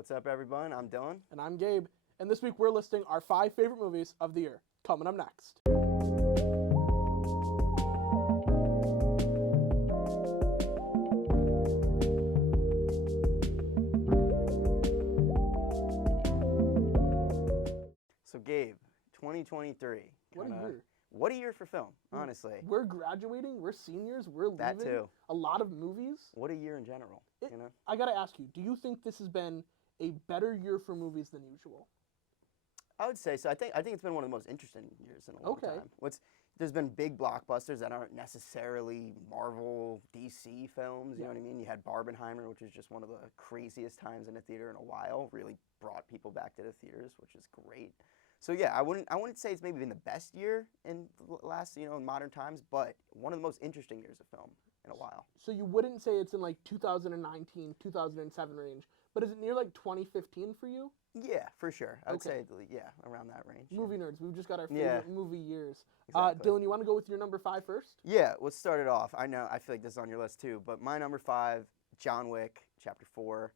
What's up, everyone? I'm Dylan. And I'm Gabe. And this week we're listing our 5 favorite movies of the year. Coming up next. So, Gabe, 2023. What a year. What a year for film, honestly. We're graduating, we're seniors, we're leaving. That too. A lot of movies. What a year in general, I gotta ask you, do you think this has been a better year for movies than usual? I would say so. I think it's been one of the most interesting years in a long Okay. time. There's been big blockbusters that aren't necessarily Marvel, DC films. You know what I mean? You had Barbenheimer, which was just one of the craziest times in a theater in a while. Really brought people back to the theaters, which is great. So yeah, I wouldn't say it's maybe been the best year in the last, in modern times, but one of the most interesting years of film in a while. So you wouldn't say it's in like 2019, 2007 range, but is it near like 2015 for you? Yeah, for sure. I would Okay. say, yeah, around that range. Movie nerds, we've just got our Yeah. favorite movie years. Exactly. Dylan, you want to go with your number 5 first? Yeah, let's start it off. I feel like this is on your list too, but my number 5, John Wick, Chapter 4.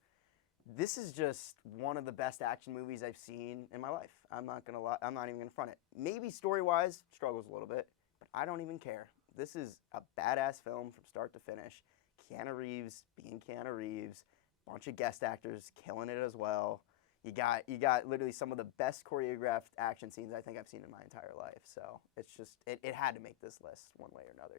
This is just one of the best action movies I've seen in my life. I'm not gonna lie. I'm not even gonna front it. Maybe story-wise, struggles a little bit, but I don't even care. This is a badass film from start to finish. Keanu Reeves being Keanu Reeves, bunch of guest actors killing it as well. You got literally some of the best choreographed action scenes I think I've seen in my entire life. So it's just it had to make this list one way or another,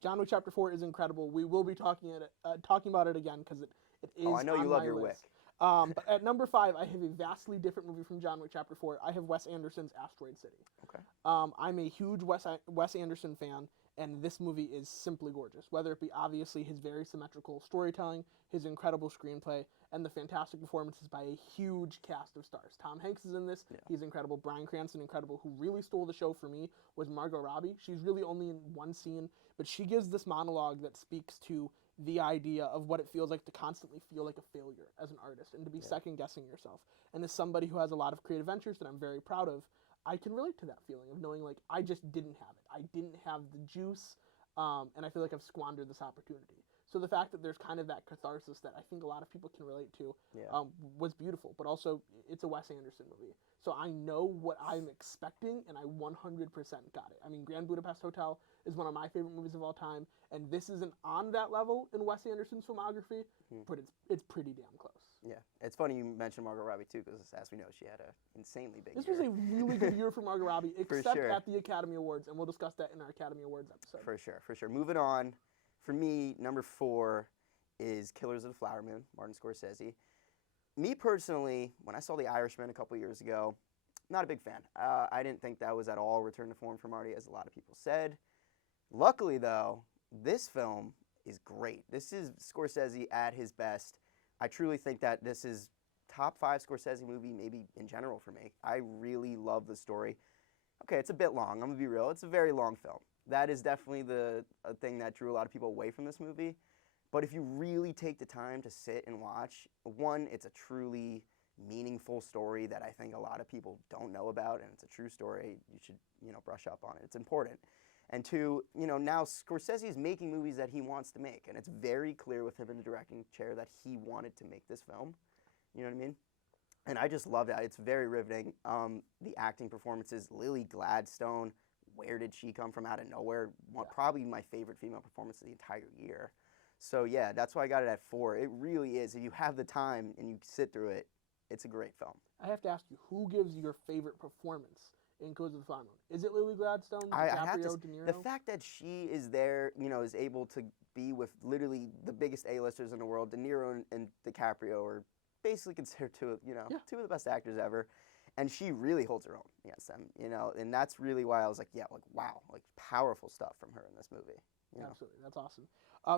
John Wick Chapter 4 is incredible. We will be talking about it again because it is Oh, I know you on love my your list. Wick. But at number 5, I have a vastly different movie from John Wick Chapter 4. I have Wes Anderson's Asteroid City. Okay. I'm a huge Wes Anderson fan, and this movie is simply gorgeous. Whether it be obviously his very symmetrical storytelling, his incredible screenplay, and the fantastic performances by a huge cast of stars. Tom Hanks is in this. Yeah. He's incredible. Bryan Cranston, incredible. Who really stole the show for me was Margot Robbie. She's really only in one scene, but she gives this monologue that speaks to the idea of what it feels like to constantly feel like a failure as an artist and to be second-guessing yourself. And as somebody who has a lot of creative ventures that I'm very proud of, I can relate to that feeling of knowing like I just didn't have it. I didn't have the juice, and I feel like I've squandered this opportunity. So the fact that there's kind of that catharsis that I think a lot of people can relate to was beautiful. But also, it's a Wes Anderson movie. So I know what I'm expecting, and I 100% got it. I mean, Grand Budapest Hotel is one of my favorite movies of all time, and this isn't on that level in Wes Anderson's filmography, but it's pretty damn close. Yeah, it's funny you mentioned Margot Robbie too, because as we know, she had an insanely big This year. was a really good year for Margot Robbie, except sure. at the Academy Awards, and we'll discuss that in our Academy Awards episode. For sure. Moving on, for me, number 4 is Killers of the Flower Moon, Martin Scorsese. Me personally, when I saw The Irishman a couple years ago, not a big fan. I didn't think that was at all return to form for Marty, as a lot of people said. Luckily, though, this film is great. This is Scorsese at his best. I truly think that this is top 5 Scorsese movie, maybe in general for me. I really love the story. Okay, it's a bit long. I'm going to be real. It's a very long film. That is definitely a thing that drew a lot of people away from this movie. But if you really take the time to sit and watch, one, it's a truly meaningful story that I think a lot of people don't know about, and it's a true story. You should, brush up on it. It's important. And two, now Scorsese is making movies that he wants to make, and it's very clear with him in the directing chair that he wanted to make this film. You know what I mean? And I just love that. It's very riveting. The acting performances, Lily Gladstone, where did she come from out of nowhere? Probably my favorite female performance of the entire year. So yeah, that's why I got it at 4. It really is. If you have the time and you sit through it, it's a great film. I have to ask you, who gives your favorite performance in Killers of the Flower Moon? Is it Lily Gladstone, DiCaprio, De Niro? The fact that she is there, is able to be with literally the biggest A-listers in the world. De Niro and DiCaprio are basically considered two of the best actors ever. And she really holds her own against them, and that's really why I was like, wow, powerful stuff from her in this movie. Absolutely, that's awesome.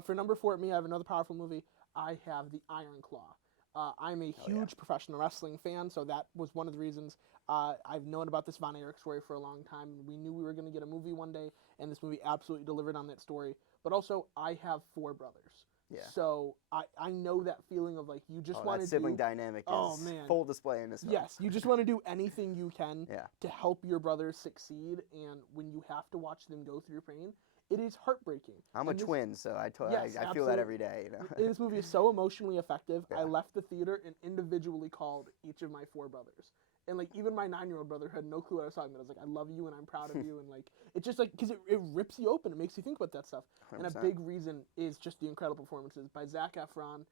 For number 4 at me, I have another powerful movie. I have The Iron Claw. I'm a huge professional wrestling fan, so that was one of the reasons I've known about this Von Erich story for a long time. We knew we were going to get a movie one day, and this movie absolutely delivered on that story. But also, I have 4 brothers. Yeah. So I know that feeling of you just want to sibling dynamic is full display in this film. Yes, you just want to do anything you can to help your brothers succeed, and when you have to watch them go through pain, it is heartbreaking. I'm a And this- twin, so I Yes, feel that absolutely. every day. You know. This movie is so emotionally effective. I Yeah. left the theater and individually called each of my 4 brothers. And like even my 9-year-old brother had no clue what I was talking about. I was like, I love you and I'm proud of you, and like it's just like because it rips you open. It makes you think about that stuff. And a 100%. big reason is just the incredible performances by Zac Efron,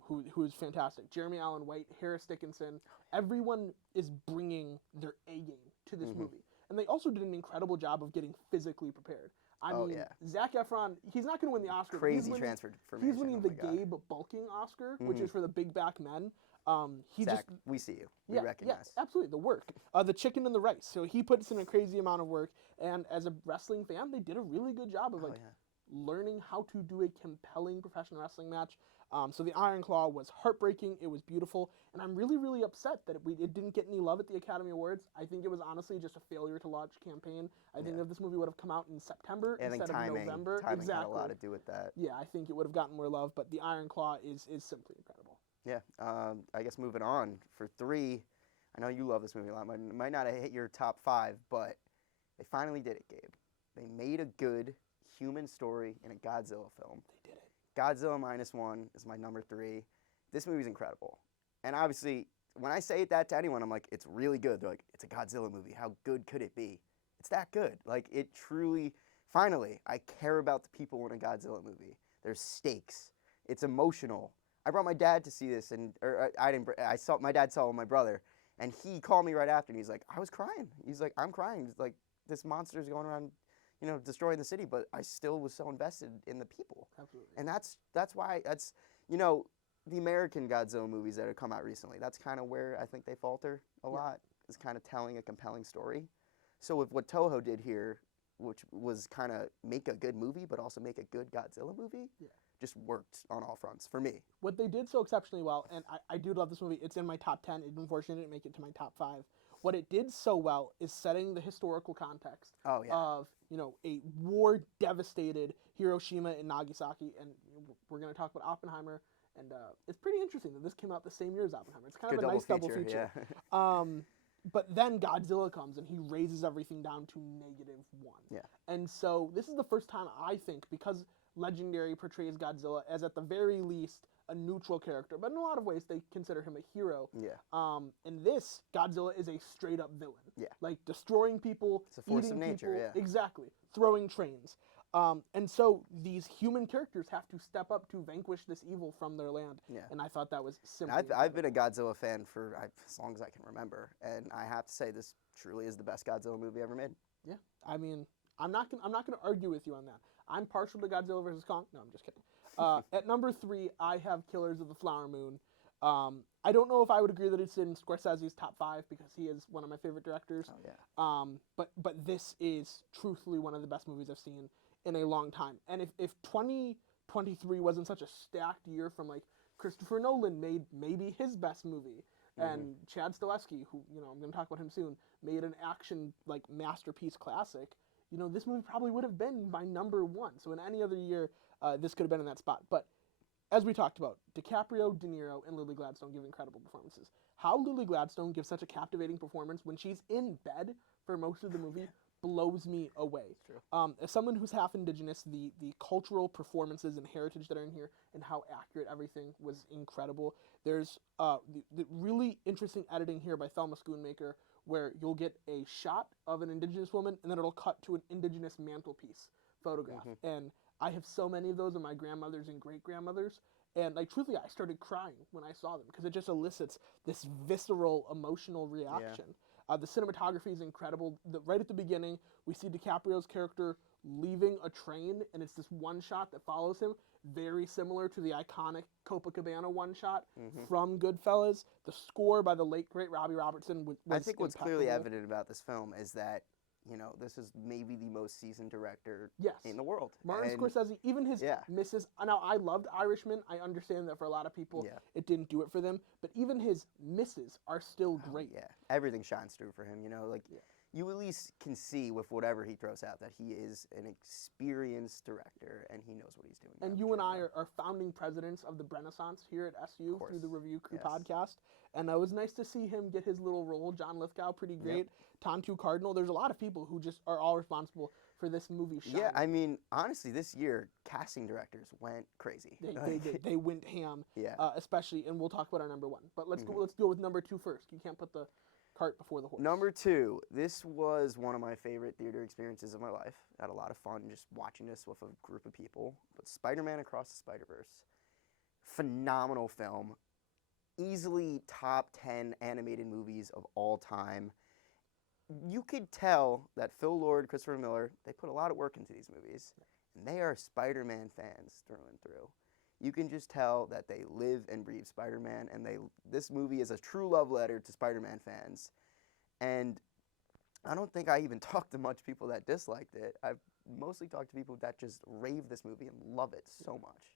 who is fantastic. Jeremy Allen White, Harris Dickinson. Everyone is bringing their A game to this movie, and they also did an incredible job of getting physically prepared. I mean, Zac Efron, he's not going to win the Oscar. but Crazy transfer formation. He's winning oh the my God. Gabe bulking Oscar, which is for the big back men. He Zach, just we see you. We recognize. Yeah, absolutely. The work, the chicken and the rice. So he puts in a crazy amount of work, and as a wrestling fan, they did a really good job of learning how to do a compelling professional wrestling match. So the Iron Claw was heartbreaking. It was beautiful, and I'm really, really upset that it didn't get any love at the Academy Awards. I think it was honestly just a failure to launch campaign. I think if this movie would have come out in September instead of November, timing exactly, had a lot to do with that. Yeah, I think it would have gotten more love. But the Iron Claw is simply incredible. Yeah, I guess moving on for 3, I know you love this movie a lot. Might not have hit your top 5, but they finally did it, Gabe. They made a good human story in a Godzilla film. They did it. Godzilla -1 is my number 3. This movie's incredible. And obviously, when I say that to anyone, I'm like, it's really good. They're like, it's a Godzilla movie. How good could it be? It's that good. Like, it truly, finally, I care about the people in a Godzilla movie. There's stakes. It's emotional. I brought my dad to see this, my dad saw it with my brother, and he called me right after, and he's like, I was crying. He's like, I'm crying. He's like, this monster's going around, destroying the city, but I still was so invested in the people. Absolutely. And that's why, the American Godzilla movies that have come out recently, that's kind of where I think they falter a lot, is kind of telling a compelling story. So with what Toho did here, which was kind of make a good movie, but also make a good Godzilla movie, just worked on all fronts for me. What they did so exceptionally well, and I do love this movie. It's in my top 10. It unfortunately didn't make it to my top 5. What it did so well is setting the historical context of, a war-devastated Hiroshima and Nagasaki. And we're going to talk about Oppenheimer. And it's pretty interesting that this came out the same year as Oppenheimer. It's kind of a nice double feature. Yeah. But then Godzilla comes and he raises everything down to -1. Yeah. And so this is the first time, I think, because Legendary portrays Godzilla as at the very least a neutral character, but in a lot of ways they consider him a hero. Yeah. In this, Godzilla is a straight up villain. Yeah. Like destroying people, It's a force eating of nature, people, yeah. exactly, throwing trains. And so these human characters have to step up to vanquish this evil from their land. Yeah. And I thought that was simply I've been a Godzilla fan for as long as I can remember, and I have to say this truly is the best Godzilla movie ever made. Yeah, I mean, I'm not gonna argue with you on that. I'm partial to Godzilla vs. Kong. No, I'm just kidding. At number 3, I have Killers of the Flower Moon. I don't know if I would agree that it's in Scorsese's top 5 because he is one of my favorite directors. Oh yeah. But this is truthfully one of the best movies I've seen in a long time. And if 2023 wasn't such a stacked year from like Christopher Nolan made maybe his best movie, and Chad Stahelski, who I'm going to talk about him soon, made an action like masterpiece classic. This movie probably would have been my number 1. So in any other year, this could have been in that spot. But as we talked about, DiCaprio, De Niro, and Lily Gladstone give incredible performances. How Lily Gladstone gives such a captivating performance when she's in bed for most of the movie blows me away. As someone who's half Indigenous, the cultural performances and heritage that are in here and how accurate everything was incredible. There's the really interesting editing here by Thelma Schoonmaker, where you'll get a shot of an Indigenous woman and then it'll cut to an Indigenous mantelpiece photograph. And I have so many of those of my grandmothers and great-grandmothers. And like truthfully, I started crying when I saw them because it just elicits this visceral, emotional reaction. The cinematography is incredible. Right at the beginning, we see DiCaprio's character leaving a train, and it's this one shot that follows him, very similar to the iconic Copacabana one shot from Goodfellas. The score by the late, great Robbie Robertson was I think what's clearly impeccable. evident about this film is that, this is maybe the most seasoned director Yes. in the world. Martin And Scorsese, even his misses. Now, I loved Irishman. I understand that for a lot of people, it didn't do it for them. But even his misses are still great. Yeah, everything shines through for him. You at least can see with whatever he throws out that he is an experienced director and he knows what he's doing. And you and I are founding presidents of the Renaissance here at SU through the Review Crew podcast. And it was nice to see him get his little role. John Lithgow, pretty great. Tantu Cardinal. There's a lot of people who just are all responsible for this movie shining. Yeah, I mean, honestly, this year casting directors went crazy. They went ham. Yeah. Especially, and we'll talk about our number one. But let's Mm-hmm. go. Let's go with number two first. You can't put the cart before the horse. Number 2, this was one of my favorite theater experiences of my life. I had a lot of fun just watching this with a group of people. But Spider-Man Across the Spider-Verse, phenomenal film. Easily top 10 animated movies of all time. You could tell that Phil Lord, Christopher Miller, they put a lot of work into these movies. And they are Spider-Man fans through and through. You can just tell that they live and breathe Spider-Man, and this movie is a true love letter to Spider-Man fans. And I don't think I even talked to much people that disliked it. I've mostly talked to people that just rave this movie and love it so much.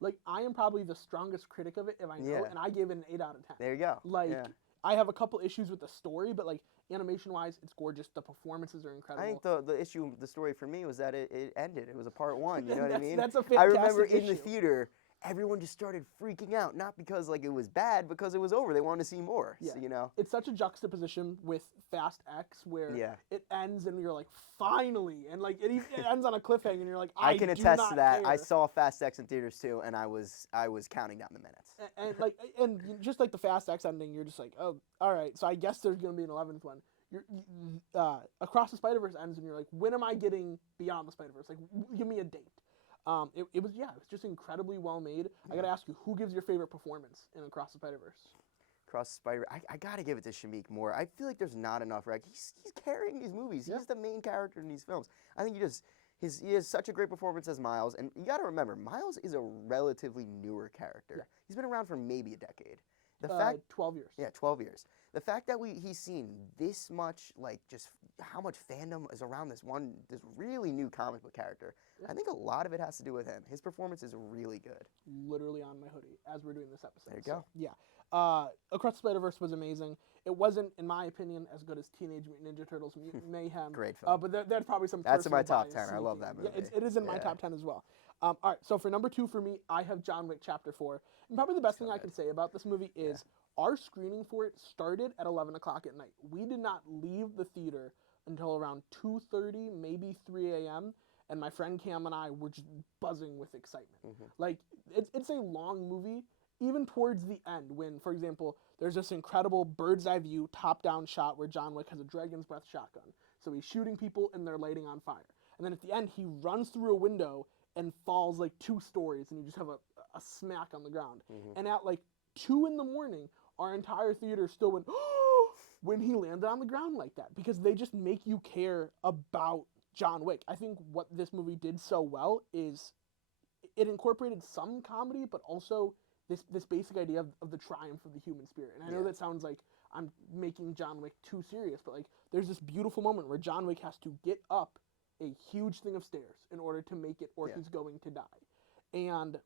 Like, I am probably the strongest critic of it, if I know, Yeah. and I gave it an 8 out of 10. There you go. Like, yeah. I have a couple issues with the story, but like animation-wise, it's gorgeous. The performances are incredible. I think the issue with the story for me was that it ended. It was a part 1. You know what I mean? That's a fantastic I remember in issue. the theater, everyone just started freaking out, not because like it was bad, because it was over. They wanted to see more. Yeah. So, you know. It's such a juxtaposition with Fast X, where Yeah. it ends and you're like, finally, and like it ends on a cliffhanger, and you're like, I can do attest not to that. care. I saw Fast X in theaters too, and I was counting down the minutes. And just like the Fast X ending, you're just like, oh, all right. So I guess there's gonna be an 11th one. Across the Spider-Verse ends, and you're like, when am I getting Beyond the Spider-Verse? Like, give me a date. It was just incredibly well made. I gotta ask you, who gives your favorite performance in Across the Spider-Verse? Across the Spider, I gotta give it to Shameik Moore. I feel like there's not enough. Right? He's carrying these movies. Yeah. He's the main character in these films. I think he has such a great performance as Miles, and you gotta remember, Miles is a relatively newer character. Yeah. He's been around for maybe a decade. The 12 years. Yeah, 12 years. The fact that he's seen this much, like, just how much fandom is around this really new comic book character, Yeah. I think a lot of it has to do with him. His performance is really good. Literally on my hoodie as we're doing this episode. There you go. Yeah. Across the Spider-Verse was amazing. It wasn't, in my opinion, as good as Teenage Mutant Ninja Turtles Mutant Mayhem. Great film. But there's probably some That's in my personal top bias 10. I love sneaking that in. movie. Yeah, it is in my Yeah. top 10 as well. All right, so for number 2 for me, I have John Wick Chapter 4. And probably the best So thing I good. can say about this movie is our screening for it started at 11 o'clock at night. We did not leave the theater until around 2:30, maybe 3 a.m., and my friend Cam and I were just buzzing with excitement. Mhm. Like, it's a long movie, even towards the end, when, for example, there's this incredible bird's eye view, top-down shot where John Wick has a dragon's breath shotgun. So he's shooting people, and they're lighting on fire. And then at the end, he runs through a window and falls like 2 stories, and you just have a smack on the ground. Mhm. And at like 2 in the morning, our entire theater still went, when he landed on the ground like that, because they just make you care about John Wick. I think what this movie did so well is it incorporated some comedy, but also this basic idea of the triumph of the human spirit. And I know Yeah. that sounds like I'm making John Wick too serious, but like there's this beautiful moment where John Wick has to get up a huge thing of stairs in order to make it, or Yeah. he's going to die. And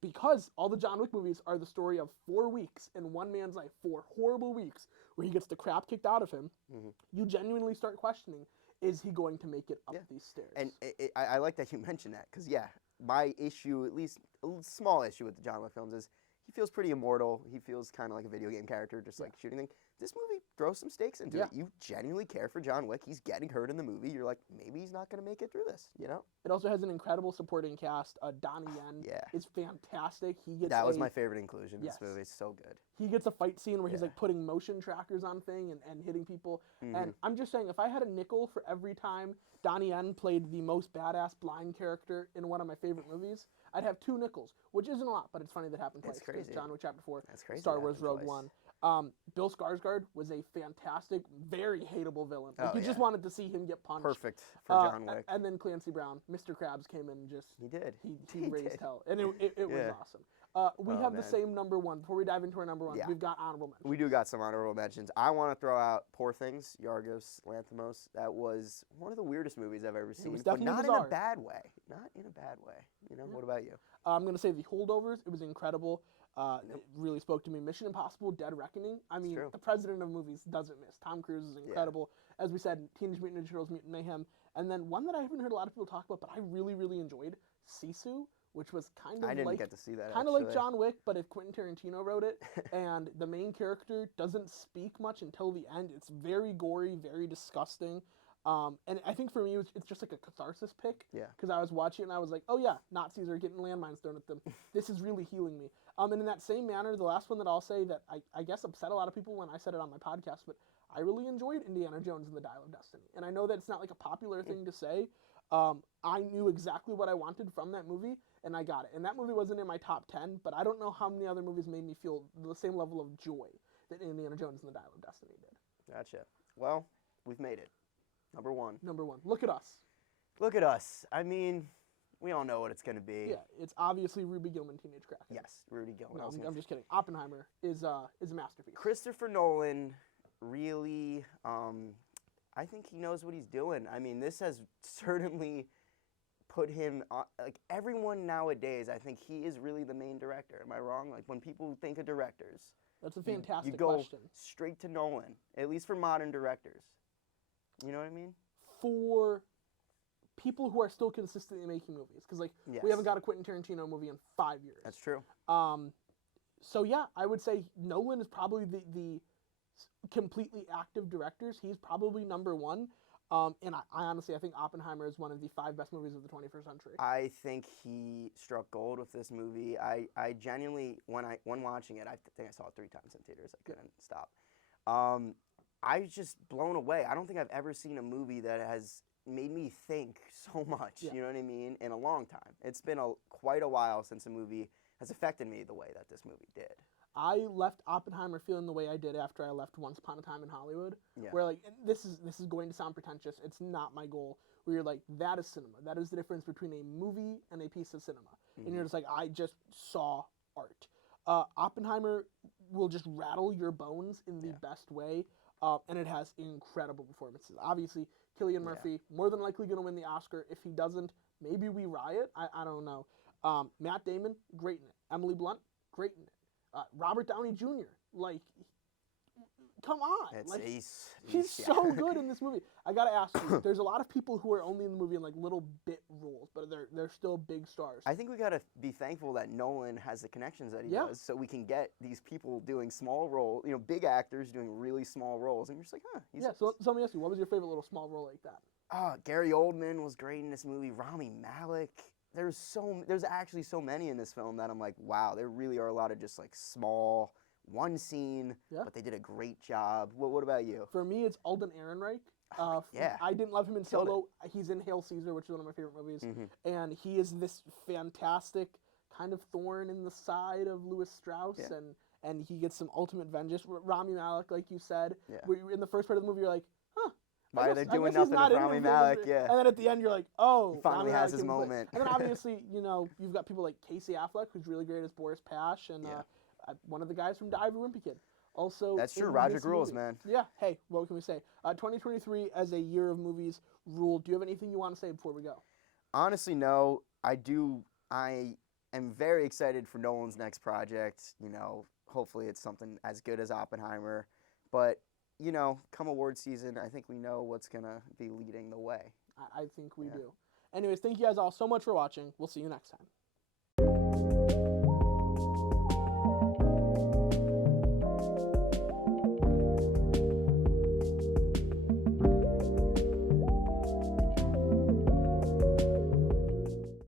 because all the John Wick movies are the story of 4 weeks in one man's life, 4 horrible weeks where he gets the crap kicked out of him, Mhm. you genuinely start questioning, is he going to make it up Yeah. these stairs? And I like that you mentioned that, because, yeah, my issue, at least a small issue with the John Wick films, is he feels pretty immortal. He feels kind of like a video game character, just like shooting things. This movie throws some stakes into Yeah. it. You genuinely care for John Wick. He's getting hurt in the movie. You're like, maybe he's not going to make it through this, you know? It also has an incredible supporting cast. Donnie Yen Yeah. is fantastic. He gets That was my favorite inclusion in Yes. this movie. It's so good. He gets a fight scene where he's Yeah. like putting motion trackers on thing and hitting people. Mhm. And I'm just saying, if I had a nickel for every time Donnie Yen played the most badass blind character in one of my favorite movies, I'd have 2 nickels, which isn't a lot, but it's funny that happened twice. It's 'Cause crazy. John Wick Chapter 4, That's crazy. Star that Wars happened Rogue twice. One. Bill Skarsgård was a fantastic, very hateable villain. Like, Oh, you just yeah. wanted to see him get punched. Perfect for John Wick. And then Clancy Brown, Mr. Krabs came in and just He did. he He raised did. hell, and it was Yeah. awesome. We Oh, have the man. same number 1. Before we dive into our number 1, Yeah. we've got honorable mentions. We do got some honorable mentions. I want to throw out Poor Things, Yorgos Lanthimos. That was one of the weirdest movies I've ever seen, was but definitely not in bizarre. a bad way. Not in a bad way. You know, Yeah. what about you? I'm going to say The Holdovers. It was incredible. It really spoke to me. Mission Impossible, Dead Reckoning. I mean, true. the president of movies doesn't miss. Tom Cruise is incredible. As we said, Teenage Mutant Ninja Turtles, Mutant Mayhem. And then one that I haven't heard a lot of people talk about, but I really, really enjoyed, Sisu, which was kind of I didn't like get to see that. kind of like actually. John Wick, but if Quentin Tarantino wrote it, and the main character doesn't speak much until the end. It's very gory, very disgusting. And I think for me, it's just like a catharsis pick. Yeah. Because I was watching it and I was like, oh yeah, Nazis are getting landmines thrown at them. This is really healing me. And in that same manner, the last one that I'll say that I guess upset a lot of people when I said it on my podcast, but I really enjoyed Indiana Jones and the Dial of Destiny. And I know that it's not like a popular thing to say. I knew exactly what I wanted from that movie, and I got it. And that movie wasn't in my top 10, but I don't know how many other movies made me feel the same level of joy that Indiana Jones and the Dial of Destiny did. Gotcha. Well, we've made it. Number one. Number one. Look at us. Look at us. I mean, we all know what it's going to be. Yeah, it's obviously Ruby Gillman, Teenage Kraken. Yes, Rudy Gilman. No, I'm just kidding. Oppenheimer is a masterpiece. Christopher Nolan really, I think he knows what he's doing. I mean, this has certainly put him on, like everyone nowadays, I think he is really the main director. Am I wrong? Like when people think of directors, That's a fantastic you go question. straight to Nolan, at least for modern directors. You know what I mean? For people who are still consistently making movies, because like Yes. we haven't got a Quentin Tarantino movie in 5 years. That's true. So yeah, I would say Nolan is probably the completely active directors. He's probably number one. And I honestly, I think Oppenheimer is one of the 5 best movies of the 21st century. I think he struck gold with this movie. I genuinely, when watching it, I think I saw it 3 times in theaters. I couldn't stop. I was just blown away. I don't think I've ever seen a movie that has made me think so much, Yeah. you know what I mean, in a long time. It's been quite a while since a movie has affected me the way that this movie did. I left Oppenheimer feeling the way I did after I left Once Upon a Time in Hollywood. Yeah. Where like this is going to sound pretentious. It's not my goal. Where you're like, that is cinema. That is the difference between a movie and a piece of cinema. And you're just like, I just saw art. Oppenheimer will just rattle your bones in the best way. And it has incredible performances. Obviously, Cillian Murphy, more than likely going to win the Oscar. If he doesn't, maybe we riot. I don't know. Matt Damon, great in it. Emily Blunt, great in it. Robert Downey Jr., like, come on. He's so good in this movie. I got to ask you, there's a lot of people who are only in the movie in like little bit roles, but they're still big stars. I think we got to be thankful that Nolan has the connections that he does, so we can get these people doing small roles, big actors doing really small roles, and you're just like, huh. So let me ask you, what was your favorite little small role like that? Gary Oldman was great in this movie. Rami Malek. There's actually so many in this film that I'm like, wow, there really are a lot of just like small one scene, but they did a great job. What about you? For me, it's Alden Ehrenreich. Yeah. I didn't love him in Killed Solo. He's in Hail Caesar, which is one of my favorite movies. And he is this fantastic kind of thorn in the side of Louis Strauss, and he gets some ultimate vengeance. Rami Malek, like you said, in the first part of the movie, you're like, huh. Why are they doing nothing with Rami Malek? Yeah. And then at the end, you're like, oh. He finally has his moment. And then obviously, you've got people like Casey Affleck, who's really great as Boris Pash, and one of the guys from Dive Wimpy Kid. Also, that's true. Roger Gruhl's, man. Yeah. Hey, what can we say? 2023 as a year of movies ruled. Do you have anything you want to say before we go? Honestly, no. I do. I am very excited for Nolan's next project. Hopefully it's something as good as Oppenheimer. But come award season, I think we know what's gonna be leading the way. I think we do. Anyways, thank you guys all so much for watching. We'll see you next time.